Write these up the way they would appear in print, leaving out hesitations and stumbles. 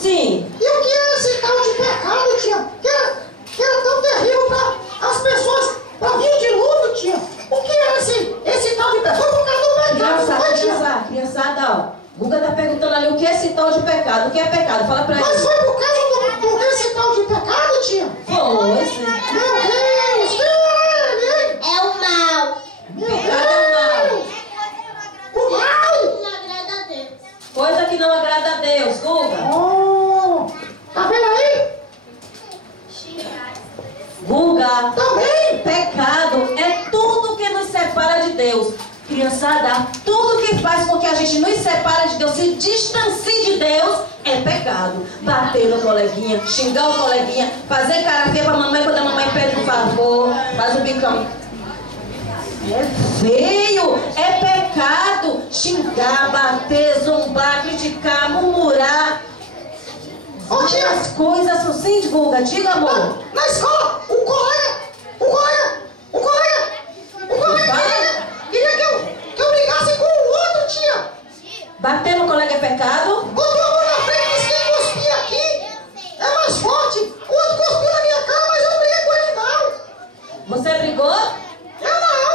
Sim. E o que é esse tal de pecado, tia? Que era tão terrível para as pessoas, para vir de luto, tia. O que é esse tal de pecado? Foi por causa do pecado, não foi, tia? Criançada, ó. Guga tá perguntando ali o que é esse tal de pecado. O que é pecado? Fala pra ele. Mas foi por causa do desse tal de pecado, tia? Foi, sim. Meu Deus, quem é ele, hein? É o mal. Meu Pecado é Deus! O mal! Não agrada a Deus. Coisa que não agrada a Deus, Guga. Oh, tá vendo aí? Guga. Também? Pecado é tudo que nos separa de Deus. Criançada, tudo que faz com que a gente nos separe de Deus, se distancie de Deus, é pecado. Bater no coleguinha, xingar o coleguinha, fazer cara feia pra mamãe quando a mamãe pede um favor, faz o bicão. É feio, é pecado. Xingar, bater, zombar, criticar, murmurar. Ô, tia! As coisas assim, Guga, diga, amor. Na escola, o colega queria que eu brigasse com o outro, tia. Bater no colega é pecado? Botou a mão na frente e disse que cuspir aqui é mais forte. O outro cuspiu na minha cara, mas eu não briguei com ele, não. Você brigou? Eu não,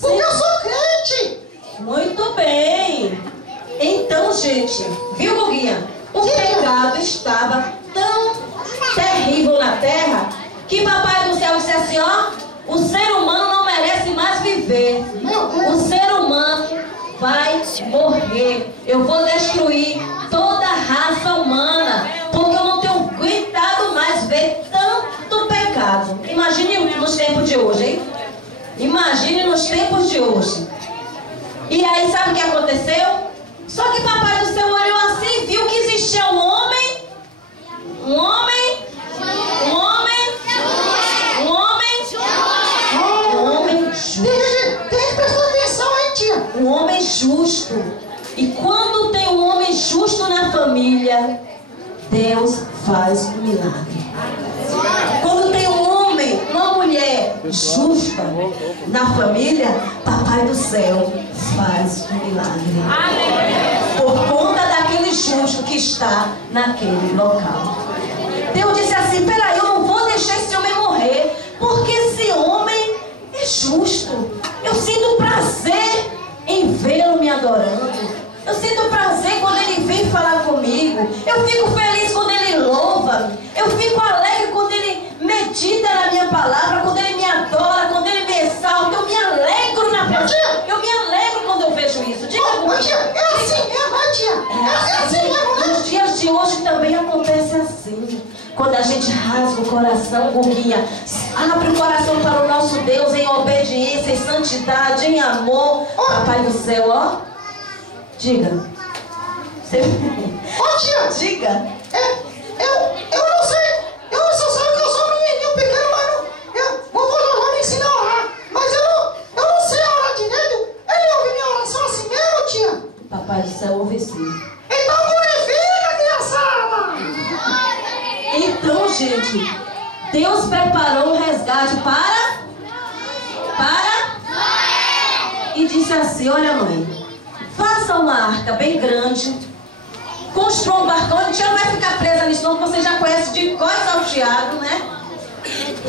porque eu sou crente. Muito bem. Então, gente, viu, Guguinha? O pecado estava tão terrível na terra que Papai do Céu disse assim, ó, o ser humano não merece mais viver. O ser humano vai morrer. Eu vou destruir toda a raça humana, porque eu não tenho aguentado mais ver tanto pecado. Imagine nos tempos de hoje, hein? Imagine nos tempos de hoje. E aí, sabe o que aconteceu? Só que Papai do Céu olhou assim, viu que existia um homem justo. Tem que prestar atenção aí, tia. Um homem justo. E quando tem um homem justo na família, Deus faz um milagre. Quando tem um homem, uma mulher justa na família, Papai do Céu faz um milagre. Por conta daquele justo que está naquele local. Deus disse assim, peraí, eu não vou deixar esse homem morrer, porque esse homem é justo. Eu sinto prazer em vê-lo me adorando. Eu sinto prazer quando ele vem falar comigo. Eu fico feliz quando ele louva-me. Eu fico alegre quando ele medita na minha palavra, quando ele me adora, quando ele me exalta. Eu me alegro na palavra. Eu me alegro quando eu vejo isso. Diga comigo. Tia, é assim mesmo, tia. É assim mesmo, né? Nos dias de hoje também acontece assim. Quando a gente rasga o coração, Guguinha, abre o coração para o nosso Deus em obediência, em santidade, em amor. Papai do Céu, ó. Diga. Ô, tia. Diga. Eu não sei. Eu só sei que eu sou menininho pequeno, mas vovô já vai me ensinar a orar. Mas eu não sei orar direito. Ele ouve minha oração assim mesmo, tia? Papai do Céu ouve sim. Então glorifica, criançada. Então, gente, Deus preparou um resgate para e disse assim, olha, mãe, faça uma arca bem grande, construa um barcão, a gente não vai ficar presa nisso não, você já conhece de cor e salteado, né?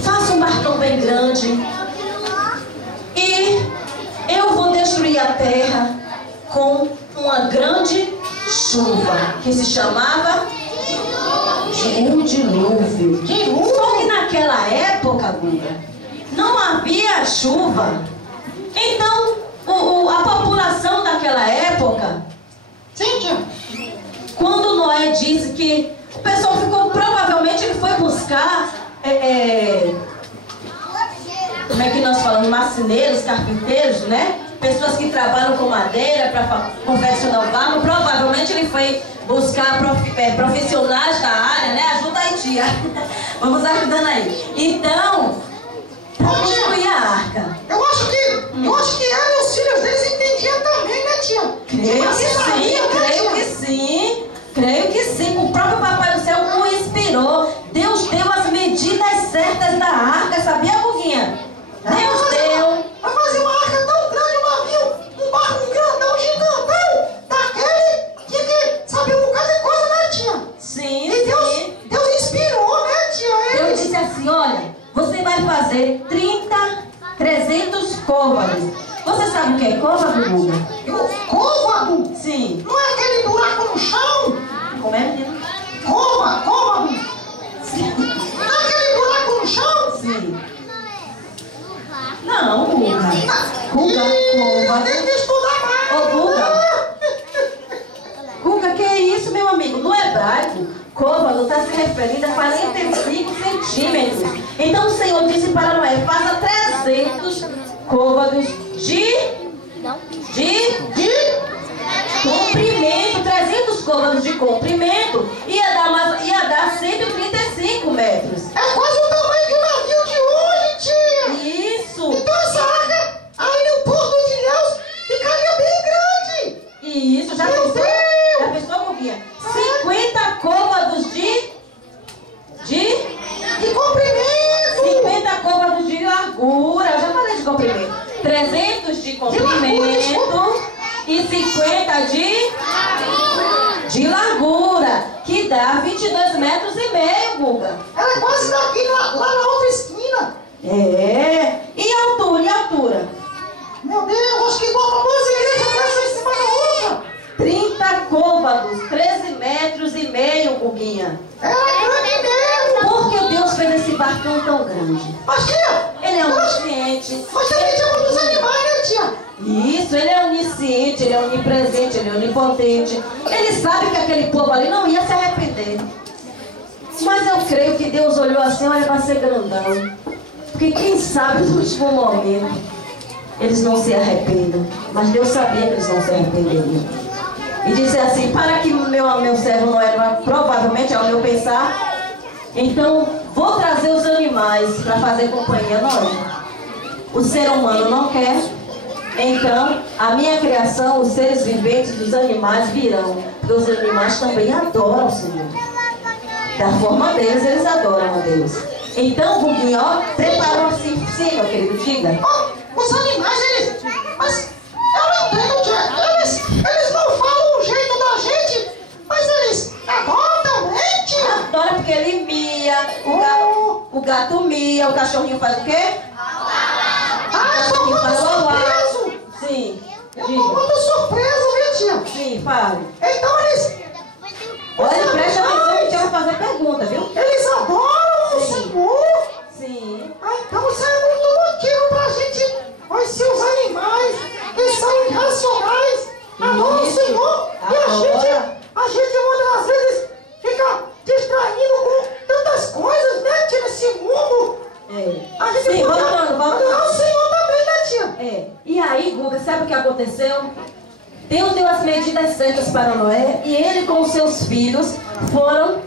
Faça um barcão bem grande e eu vou destruir a terra com uma grande chuva, que se chamava um dilúvio. Só que naquela época, Guga, não havia chuva. Então, a população daquela época, Sim, tia. quando Noé disse que o pessoal ficou, provavelmente ele foi buscar, como é que nós falamos, marceneiros, carpinteiros, né? Pessoas que trabalham com madeira para confeccionar o barro. Provavelmente ele foi buscar profissionais da área, né? Ajuda aí, tia. Vamos ajudando aí. Então, para construir a arca. Eu acho que ela e os filhos deles entendiam também, né, tia? Creio que sim, creio que sim. Creio que sim. O próprio Papai do Céu o inspirou. Deus deu as medidas certas da arca, sabia, Guguinha? Deus deu. Pra fazer uma arca tão grande, um navio, um barco grandão, gigantão, daquele, tinha que saber um bocado de coisa, né, tia? Sim. côvados. Você sabe o que é côvado, Guga? Côvado? Sim. Não é aquele buraco no chão? Como é, menino? Côvado? Sim. Não é aquele buraco no chão? Sim. Não, Guga. Guga, côvado. Tem que estudar mais. Ô, Guga. Guga, que é isso, meu amigo? No hebraico, côvado está se referindo a 45 centímetros. Então o Senhor disse para Noé, faça 300 côvados de comprimento, 300 côvados de comprimento, ia dar 135 metros. É quase o tamanho de um navio de hoje, tia. Isso! Então essa arca aí no Porto de Ilhéus ficaria bem grande. Isso, já Meu pensou? Deus! Já pensou, Guguinha? 50 côvados de comprimento. 50 côvados de largura. Eu já falei de comprimento. 300 de comprimento e 50 de largura, que dá 22 metros e meio, Guga. Ela é quase daqui, lá na outra esquina. É. E a altura? E a altura? Meu Deus, acho que bota 12 igrejas dessa em cima da outra. 30 côvados, 13 metros e meio, Guguinha. Ela é grande mesmo. Por que Deus fez esse barcão tão grande? Mas tia, Ele é onisciente. mas também tinha muitos animais, né, tia? Isso, ele é onisciente, ele é onipresente, ele é onipotente. Ele sabe que aquele povo ali não ia se arrepender. Mas eu creio que Deus olhou assim, olha, vai ser grandão. Porque quem sabe no último momento eles não se arrependam. Mas Deus sabia que eles não se arrependeriam. E disse assim, para que meu servo Noé, provavelmente ao meu pensar, então vou trazer os animais para fazer companhia a Noé. O ser humano não quer. Então, a minha criação, os seres viventes dos animais virão. Porque os animais também adoram o Senhor. Da forma deles, eles adoram a Deus. Então, Guguinho, ó, preparou-se. Sim, meu querido, diga. Oh, os animais, eles... Mas eu não entendo, tia. Eles não falam o jeito da gente, mas eles adoram também, tia. Adora porque ele mia, o gato mia, o cachorrinho faz o quê? Ah, eu tô muito surpreso. Sim, Eu tô diga. muito surpreso, viu, tia? Sim, fale. Então eles... Olha, preste atenção que a gente vai fazer pergunta, viu? Eles adoram o Sim. Senhor. Sim. Ah, então isso é muito motivo pra gente conhecer os animais que são irracionais. Adoram o Isso. Senhor. E a gente muitas vezes fica distraindo com tantas coisas, né, tia, nesse mundo. É. A gente Sim, pode voltando. adorar o Senhor também, né, tia? É. E aí, Guga, sabe o que aconteceu? Deus deu as medidas certas para Noé e ele com os seus filhos foram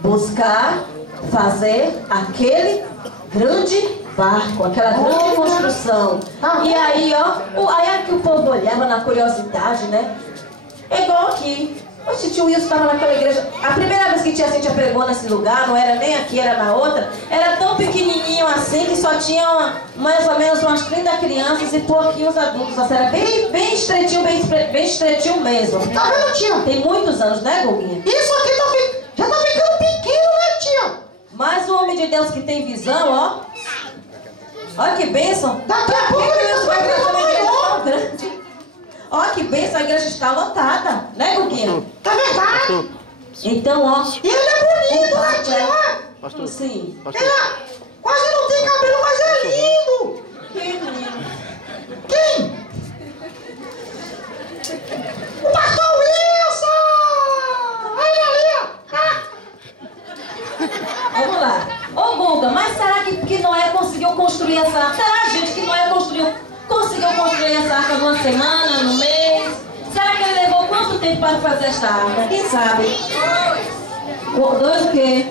buscar fazer aquele grande barco, aquela grande construção. E aí, ó, aí é que o povo olhava na curiosidade, né? É igual aqui. O tio Wilson estava naquela igreja. A primeira vez que tia Cíntia pregou nesse lugar, não era nem aqui, era na outra, era tão pequenininho assim que só tinha mais ou menos umas 30 crianças e pouquinhos adultos. Assim, era bem estreitinho, bem estreitinho mesmo. Tá vendo, tia? Tem muitos anos, né, Guguinha? Isso aqui já tá ficando pequeno, né, tia? Mas o homem de Deus que tem visão, ó. Olha que bênção. Daqui a pouco Por que ele Deus vai vai fazer uma igreja maior. tão grande? Olha que bênção, a igreja está lotada, né, Guguinha? Tá verdade? Então, ó. E ele é bonito, né, tia? Pastor, Sim. pastor, Ele quase não tem cabelo, mas é lindo. Quem, menino? Quem? O pastor Wilson! Ele ali, ó. Vamos lá. Ô, Guga, mas será que Noé conseguiu construir essa arca? Será, gente, que Noé conseguiu construir essa arca numa semana, no mês? Será que ele levou quanto tempo para fazer esta arca? Quem sabe? 2 o quê?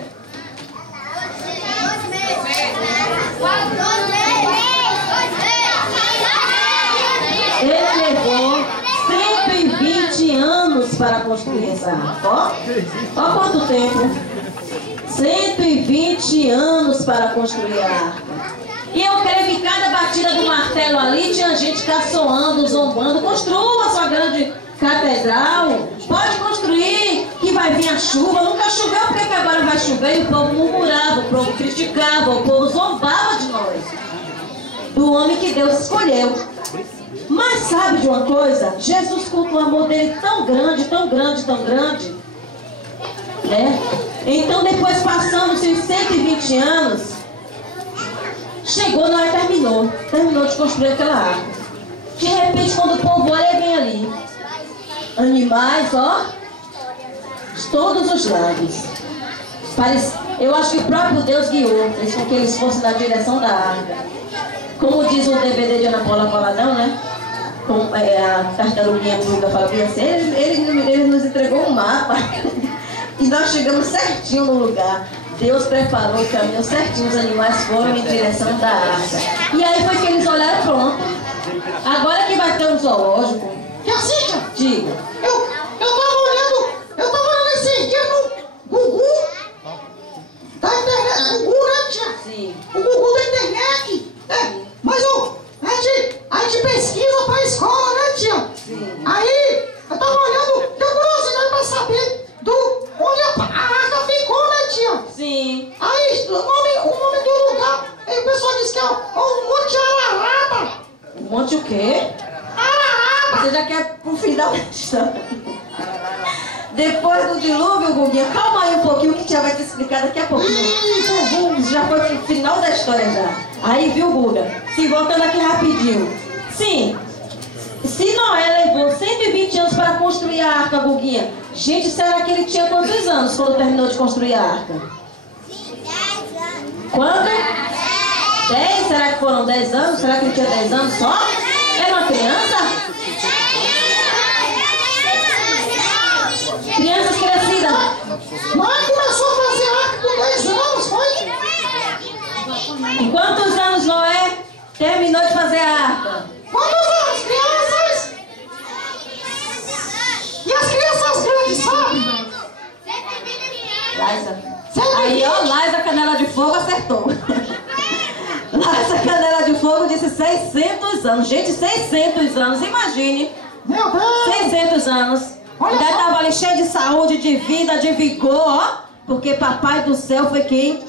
Ele levou 120 anos para construir essa arca. Ó quanto tempo. 120 anos para construir a arca. E eu creio que cada batida do martelo ali tinha gente caçoando, zombando. Construa sua grande catedral. Pode construir que vai vir a chuva. Nunca choveu, porque que agora vai chover? E o povo murmurava, o povo criticava, o povo zombava de nós. do homem que Deus escolheu. Mas sabe de uma coisa? Jesus, com o amor dele tão grande, tão grande, tão grande, né? Então depois, passando-se os 120 anos, chegou, Noé terminou de construir aquela arca. De repente, quando o povo olha, vem ali animais, ó, de todos os lados. Eu acho que o próprio Deus guiou eles com que eles fossem na direção da arca. Como diz o DVD de Ana Paula Valadão, né? A tartaruguinha Guga fala assim, ele nos entregou um mapa e nós chegamos certinho no lugar. Deus preparou o caminho certinho, os animais foram em direção da arca. E aí foi que eles olharam, pronto. Agora que vai ter um zoológico. E assim, tia, Diga. eu tava olhando esses dias no Gugu da internet. Gugu, né, tia? Sim. O Gugu da internet. Mas a gente pesquisa pra escola, né, tia? Sim. Aí, eu tava olhando, deu curiosidade pra saber onde a arca ficou, né, tia? Sim. Aí, o nome do lugar, aí o pessoal disse que é o Monte Araraba. Um monte o quê? Araraba! Você já quer pro final da história. Depois do dilúvio, Guguinha, calma aí um pouquinho que a tia vai te explicar daqui a pouquinho. Já foi pro final da história já. Aí, viu, Guga? Se voltando aqui rapidinho. Sim. Se Noé levou 120 anos para construir a arca, Guguinha, gente, será que ele tinha quantos anos quando terminou de construir a arca? 10 anos. Quanto? 10? Será que foram 10 anos? Será que ele tinha 10 anos só? Era uma criança? Crianças crescidas. Mas começou a fazer arca com 10 anos, foi? Com quantos anos Noé terminou de fazer a arca? Quantos anos, crianças? E as crianças grandes, sabe? Liza. Aí, ó, Liza Canela de Fogo acertou. Liza Canela de Fogo disse 600 anos. Gente, 600 anos, imagine. Meu Deus! 600 anos. Olha Ainda só. estava ali cheio de saúde, de vida, de vigor, ó. Porque Papai do Céu foi quem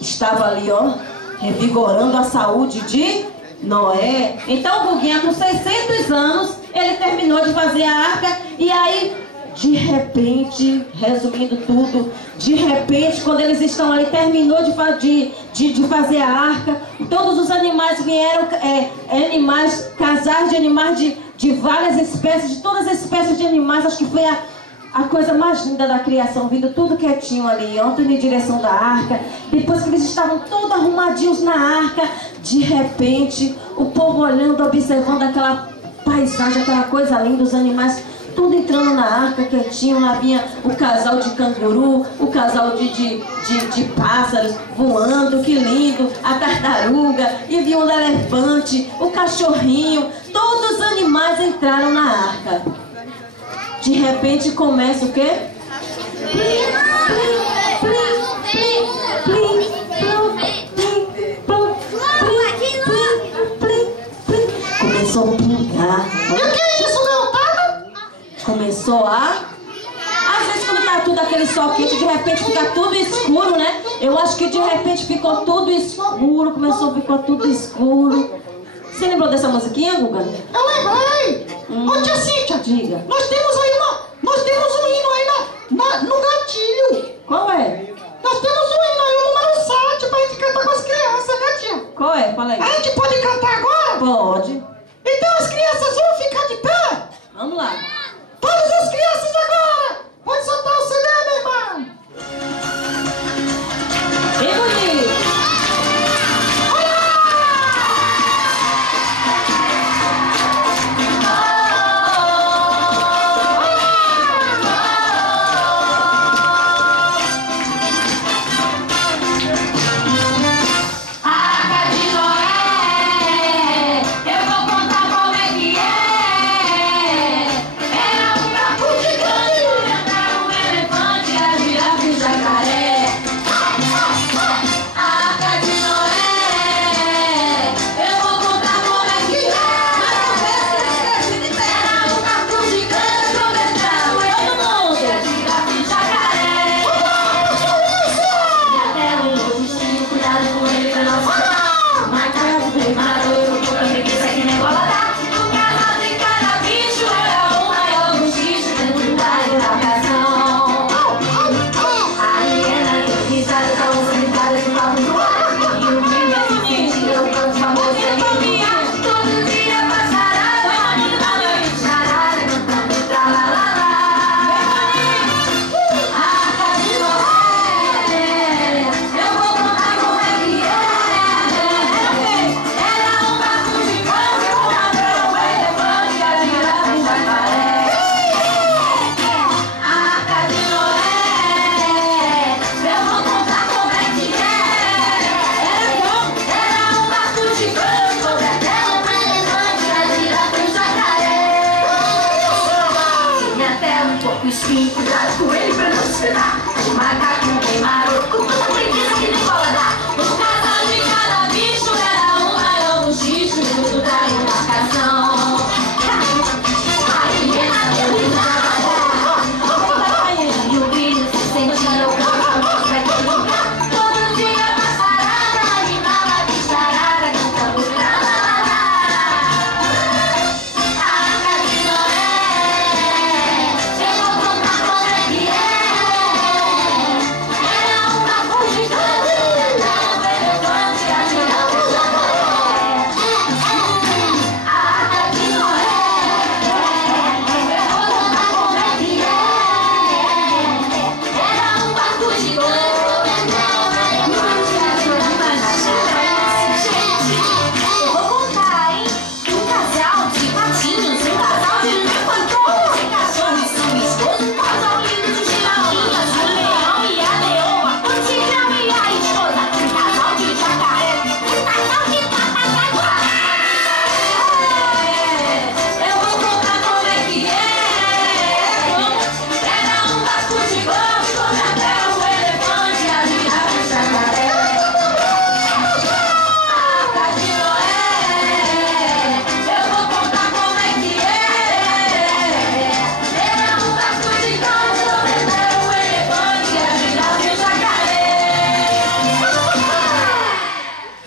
estava ali, ó, revigorando a saúde de Noé. Então, Guguinha, com 600 anos, ele terminou de fazer a arca. E aí, de repente, resumindo tudo, de repente, quando eles estão ali, terminou de fazer a arca, todos os animais vieram, animais, casais de animais de várias espécies, de todas as espécies de animais. Acho que foi a coisa mais linda da criação, vindo tudo quietinho ali, ontem em direção da arca. Depois que eles estavam todos arrumadinhos na arca, de repente, o povo olhando, observando aquela paisagem, aquela coisa linda, os animais tudo entrando na arca quietinho. Lá vinha o casal de canguru, o casal de pássaros voando, que lindo, a tartaruga, e vinha o elefante, o cachorrinho, todos os animais entraram na arca. De repente começa o quê? Começou a pingar. E o que é isso, Leotardo? Começou a... Às vezes quando tá tudo aquele sol quente, de repente fica tudo escuro, né? Eu acho que de repente ficou tudo escuro, começou a ficar tudo escuro. Você lembrou dessa musiquinha, Guga? Eu lembrei! Ô, tia Cíntia, Diga. nós temos um hino aí no gatilho. Qual é? Nós temos um hino aí, o número 7, pra gente cantar com as crianças, né, tia? Qual é? Fala aí. A gente pode cantar agora? Pode. Então as crianças vão ficar de pé? Vamos lá. Todas as crianças agora! Pode soltar o CD, meu irmão! Bem bonito. Arca de Noé, eu vou assim, cuidado com ele pra não se espetar. O macaco bem maroto, toda preguiça que nem cola dá. O casal de cada bicho era um maior bochicho, tudo da embarcação. A hiena deu risada, e o brilho se sentia o corpo daquele lugar. Todo dia mais parada, animava de charada, cantando tralalá. A Arca de Noé, eu vou contar como é que é. Era um barco gigante, um elefante a girar o jacaré. A Arca de Noé, eu vou contar como é que é. Era um barco gigante, um elefante a girar o jacaré. Gente, eu vou contar, hein? Um casal de patinhos, um casal de elefantões, um cachorro e seu esposo, um casal lindo de girafinhas, o leão e a leoa, o tigrão e a esposa, um casal de jacaré, um casal de papagaio. Eu vou contar como é que é. Era um barco gigante, com até o elefante, a girafa e o jacaré. A Arca de Noé, eu vou contar como é que é. Era um barco gigante, com até o elefante, a girafa e o jacaré.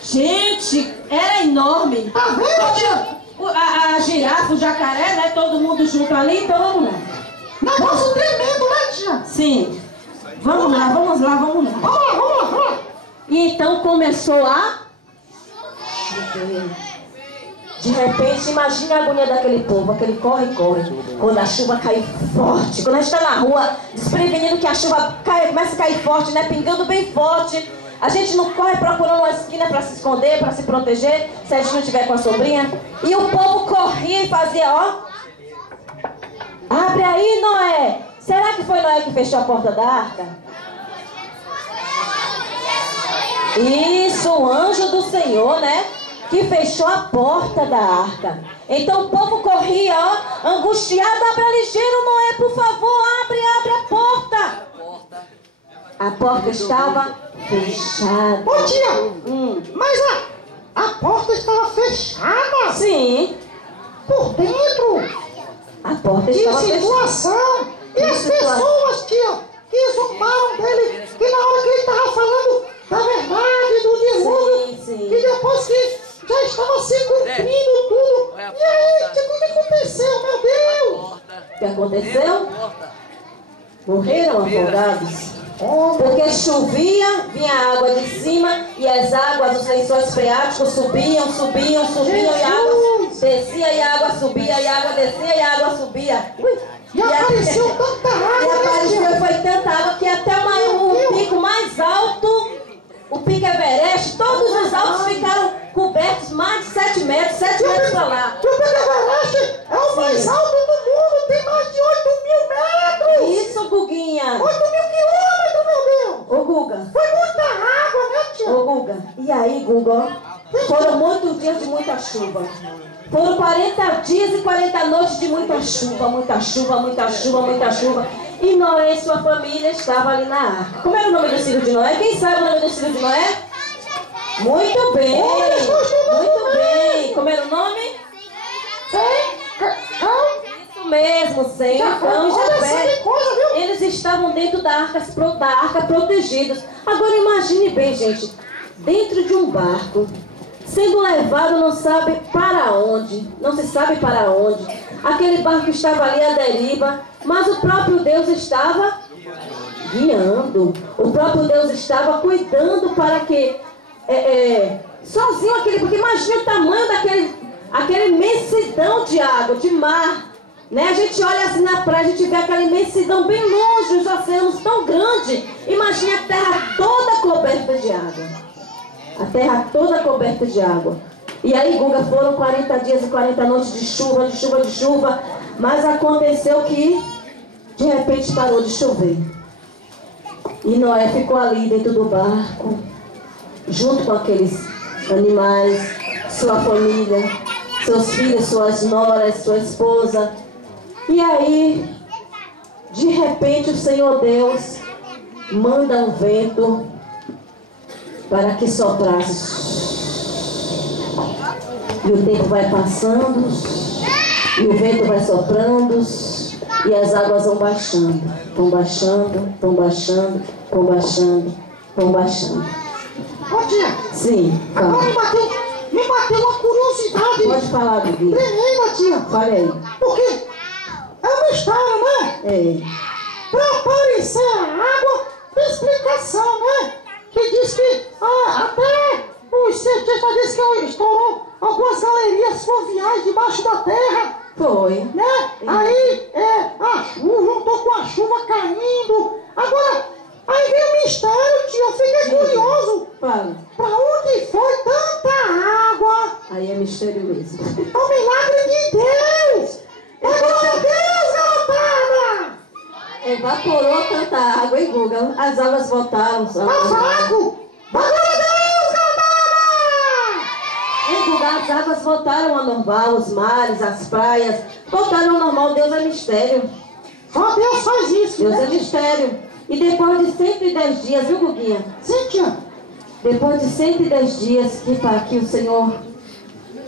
Gente, era enorme. Tá vendo, tia? A girafa, o jacaré, né? Todo mundo junto ali, então vamos lá. Negócio tremendo, né, tia? Sim. Vamos lá, vamos lá, vamos lá. Vamos lá, vamos lá, vamos lá. E então começou a chover. De repente, imagina a agonia daquele povo, aquele corre-corre. Quando a chuva cai forte, quando a gente está na rua, desprevenindo que a chuva começa a cair forte, né? Pingando bem forte. A gente não corre procurando uma esquina para se esconder, para se proteger, se a gente não estiver com a sobrinha. E o povo corria e fazia, ó. Abre aí, Noé. Será que foi Noé que fechou a porta da arca? Isso, o anjo do Senhor, né? Que fechou a porta da arca. Então o povo corria, ó, angustiado. Abra ligeiro, Noé, por favor, abre a porta. A porta estava fechada. Ô, tia, mas a porta estava fechada Sim, por dentro. a porta Que estava fechada. situação! E as pessoas, tia, que zombaram dele, que na hora que ele estava falando da verdade, do dilúvio, Sim, sim. que depois que já estava se cumprindo tudo. E aí, tia, o que aconteceu, meu Deus? O que aconteceu? Morreram afogados. Porque chovia, vinha água de cima e as águas, os lençóis freáticos subiam e a água descia e a água subia e a água descia e a água subia. E apareceu tanta água. E apareceu, foi tanta água que até o pico mais alto, o pico Everest, todos os altos ficaram cobertos mais de 7 metros, 7 metros para lá. O Pico Everest é o mais alto do mundo, tem mais de 8.000 metros. Isso, Guguinha. 8.000 quilômetros, meu Deus. Ô, Guga. Foi muita água, né, tia? Ô, Guga. E aí, Guga, ó, foram muitos dias de muita chuva. Foram 40 dias e 40 noites de muita chuva, muita chuva, muita chuva, muita chuva. E Noé e sua família estavam ali na arca. Como era o nome do filho de Noé? Quem sabe o nome do filho de Noé? Muito bem, muito bem. Como era o nome? Isso mesmo, Sem, Cão e Jafé. Eles estavam dentro da arca protegidos. Agora imagine bem, gente, dentro de um barco, sendo levado não sabe para onde, não se sabe para onde. Aquele barco estava ali à deriva, mas o próprio Deus estava guiando. O próprio Deus estava cuidando para que sozinho porque imagina o tamanho aquela imensidão de água, de mar, né? A gente olha assim na praia, a gente vê aquela imensidão bem longe, os oceanos tão grandes. Imagina a terra toda coberta de água. A terra toda coberta de água. E aí, Guga, foram 40 dias e 40 noites de chuva, de chuva, de chuva. Mas aconteceu que, de repente, parou de chover. E Noé ficou ali dentro do barco, junto com aqueles animais, sua família, seus filhos, suas noras, sua esposa. E aí, De repente o Senhor Deus manda um vento para que soprasse. E o tempo vai passando, e o vento vai soprando, e as águas vão baixando. Vão baixando, vão baixando, vão baixando, vão baixando. Ô tia, Sim, agora fala. me bateu uma curiosidade. Pode falar, Bibi. Tremenda, tia. Fala aí. Porque é uma história, né? É. Pra aparecer a água, tem explicação, né? Que diz que até os cientistas dizem que estourou algumas galerias fluviais debaixo da terra, Foi. né? Aí a chuva, juntou com a chuva caindo. Agora, aí vem o mistério, tio. Eu fiquei curioso. Fala. Pra onde foi tanta água? Aí é mistério mesmo. É o milagre de Deus! É glória a Deus, garotada! Evaporou tanta água, hein, Guga? As águas voltaram. Tá fraco! Glória a Deus, garotada! Em Guga, as águas voltaram ao normal, os mares, as praias, voltaram ao normal. Deus é mistério. Só Deus faz isso, Deus é né? mistério. E depois de 110 dias, viu, Guguinha? Sim, tia. Depois de 110 dias que o Senhor...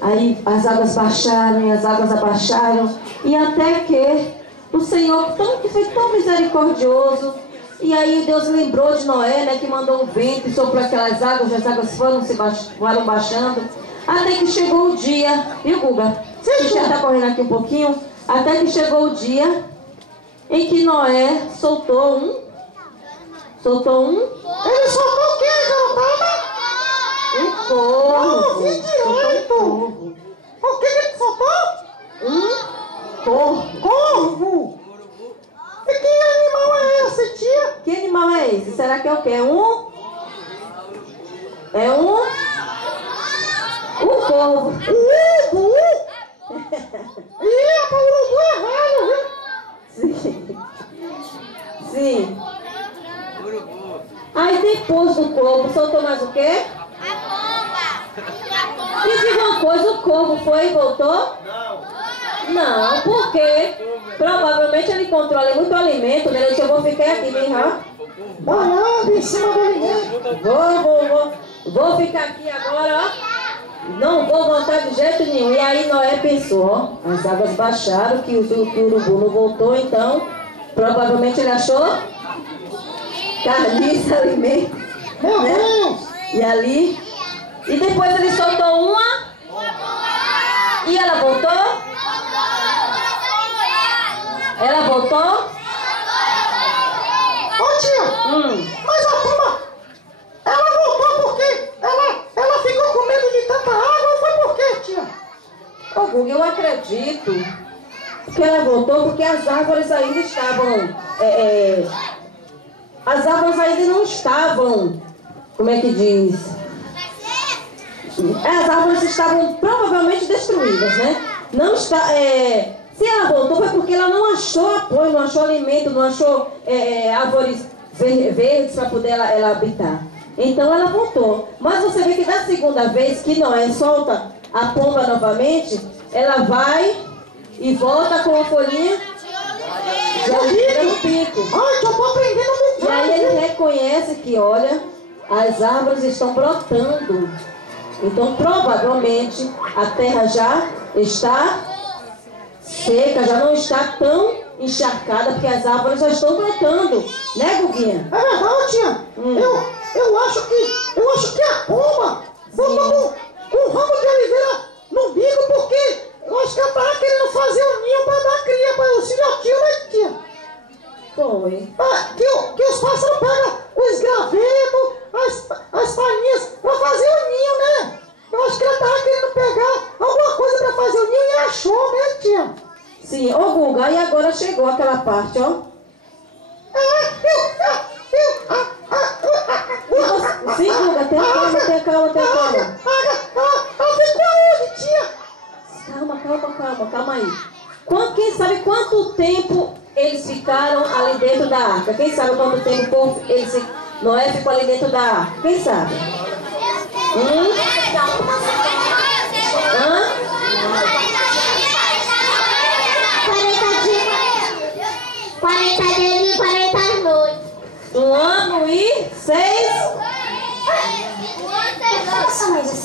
Aí as águas baixaram e as águas abaixaram. E até que o Senhor que foi tão misericordioso. E aí Deus lembrou de Noé, né? Que mandou um vento e soprou aquelas águas. As águas foram baixando. Até que chegou o dia. Viu, Guga? Você já está correndo aqui um pouquinho. Até que chegou o dia em que Noé soltou um... Ele soltou o quê, garotada? Um corvo. Não ouvi direito. Um corvo. O que ele soltou? Um corvo. Corvo! E que animal é esse, tia? Que animal é esse? Será que é o quê? É um corvo. Urubu! Ih, o urubu é velho, viu? Sim. Sim. Aí depois do corvo, soltou mais o quê? Me diga uma coisa, o corvo foi e voltou? Não, porque provavelmente ele encontrou ali muito alimento, né? Ele disse, eu vou ficar aqui, minha. Olhando em cima do alimento. Vou ficar aqui agora, ó. Não vou voltar de jeito nenhum. E aí Noé pensou, ó, as águas baixaram, que o urubu não voltou, então provavelmente ele achou carniça, alimento. Meu Né? Deus! E ali, e depois ele soltou uma, e ela voltou? Ela voltou? Ô tia, mas a turma, ela voltou porque ela ficou com medo de tanta água ou foi por quê, tia? Ô Guga, eu acredito que ela voltou porque as árvores ainda estavam, as árvores ainda não estavam, como é que diz? As árvores estavam provavelmente destruídas, né? Não está, se ela voltou foi porque ela não achou apoio, não achou alimento, não achou árvores verdes para poder ela habitar. Então ela voltou. Mas você vê que da segunda vez que Noé solta a pomba novamente, ela vai e volta com a folhinha de oliveira no pico. Ai, que eu tô aprendendo muito. E aí ele reconhece que, olha, as árvores estão brotando. Então, provavelmente, a terra já está seca, já não está tão encharcada, porque as árvores já estão brotando. Né, Guguinha? É verdade, tia. Eu acho que a pomba botou com um ramo de oliveira no bico porque eu acho que ela estava querendo fazer o ninho para dar cria para os filhotinhos, né, tia? Foi. Que os pássaros pegam os gravetos, as palhinhas para fazer o ninho, né? Eu acho que ela estava querendo pegar alguma coisa para fazer o ninho e achou, né, tia? Sim, ô Guga, e agora chegou aquela parte, ó. Sim, Guga, tenha calma, tenha calma, tenha calma. Ela ficou aonde, tia? Calma aí. Quem sabe quanto tempo eles ficaram ali dentro da arca? Quem sabe quanto tempo Noé ficou ali dentro da arca? Quem sabe? Hã? 40 40 dias e 40 noites. 1 ano e 6.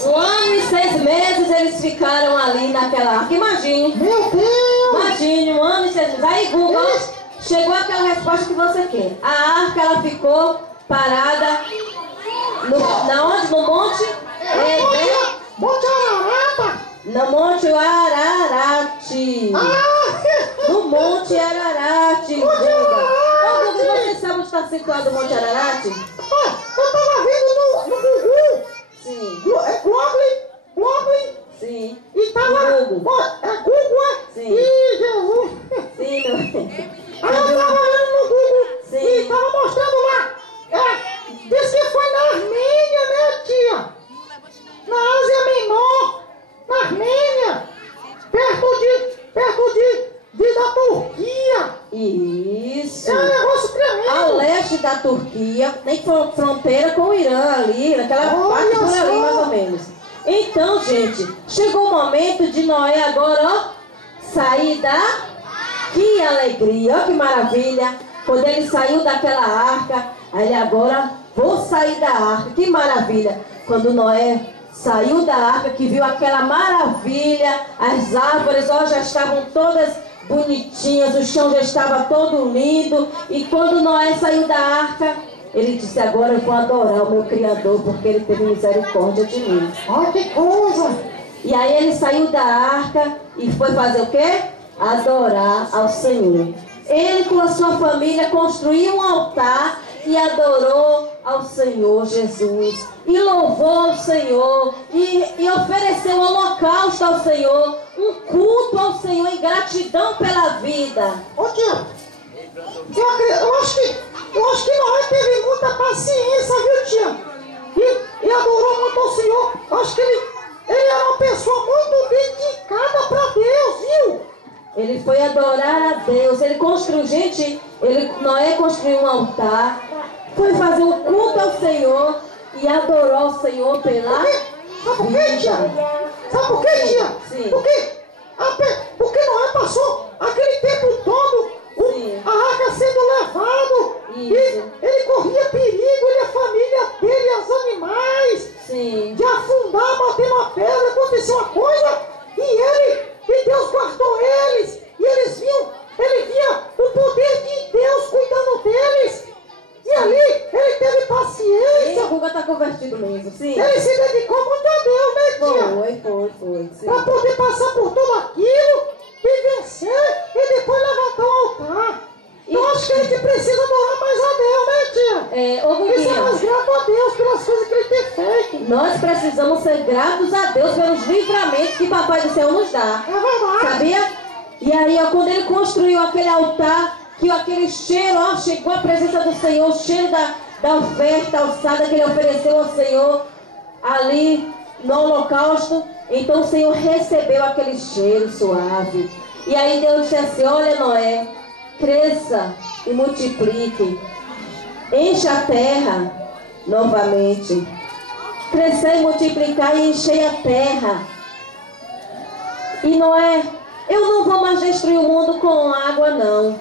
1 ano e 6 meses eles ficaram ali naquela arca. Imagine. Meu Deus! Imagine, 1 ano e 6 meses. Aí, Google, chegou aquela resposta que você quer. A arca, ela ficou parada na onde? No monte? Monte Ararata! No Monte Ararate. No Monte Ararate. Google, você sabe onde está situado o Monte Ararate? Eu tava vendo no Google. Sim. É Google. Sim. E tava... Google. É Google, é? Sim. Ih, Jesus. Sim, meu. Aí eu tava vendo no Google. Sim. E tava mostrando lá. Diz que foi na Armênia, né, tia? Na Ásia Menor. Na Armênia. Perto da Turquia. Isso. É um negócio tremendo. Ao leste da Turquia, tem fronteira com o Irã ali, naquela parte por ali, só. mais ou menos. Então, gente, chegou o momento de Noé agora, ó, sair da... Que alegria, ó que maravilha. Quando ele saiu daquela arca, aí ele agora, vou sair da arca, que maravilha. Quando Noé saiu da arca, que viu aquela maravilha, as árvores, ó, já estavam todas bonitinhas, o chão já estava todo lindo. E quando Noé saiu da arca, ele disse, agora eu vou adorar o meu Criador, porque ele teve misericórdia de mim. Olha que coisa. E aí ele saiu da arca e foi fazer o quê? Adorar ao Senhor. Ele com a sua família construiu um altar e adorou ao Senhor Jesus. E louvou ao Senhor. E ofereceu um holocausto ao Senhor. Um culto ao Senhor em gratidão pela vida. Ô tia, eu acho que Noé teve muita paciência, viu, tia? E adorou muito ao Senhor. Eu acho que ele era uma pessoa muito dedicada para Deus, viu? Ele foi adorar a Deus. Ele construiu, gente, Noé construiu um altar. Foi fazer um culto ao Senhor e adorou ao Senhor pela Sabe por quê, tia? Sabe por quê, tia? Sim. Porque Noé passou aquele tempo todo, a arca sendo levado. Isso. E ele corria perigo, ele, a família dele, os animais, Sim. de afundar, bater na pedra, aconteceu uma coisa, e Deus guardou eles, e ele via o poder de Deus cuidando deles. E ali, ele teve paciência. O Guga está convertido mesmo, sim. Ele se dedicou muito a Deus, né, tia? Foi, sim. Para poder passar por tudo aquilo e vencer e depois levantar o altar. Eu acho que a gente precisa adorar mais a Deus, né, tia? Ô E ser mais Guguinha, grato a Deus pelas coisas que ele tem feito. nós precisamos ser gratos a Deus pelos livramentos que Papai do Céu nos dá. É verdade. Sabia? E aí, ó, quando ele construiu aquele altar, que aquele cheiro, ó, chegou a presença do Senhor, o cheiro da oferta alçada que ele ofereceu ao Senhor ali no holocausto. Então o Senhor recebeu aquele cheiro suave. E aí Deus disse assim, olha Noé, cresça e multiplique, encha a terra novamente, crescer e multiplicar e encher a terra. E Noé, eu não vou mais destruir o mundo com água não.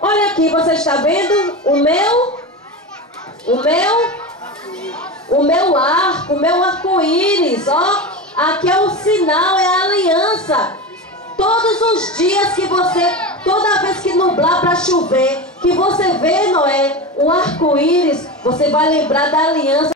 Olha aqui, você está vendo o meu arco, o meu arco-íris, ó. Aqui é o sinal, é a aliança. Todos os dias que toda vez que nublar para chover, que você vê, Noé, o arco-íris, você vai lembrar da aliança.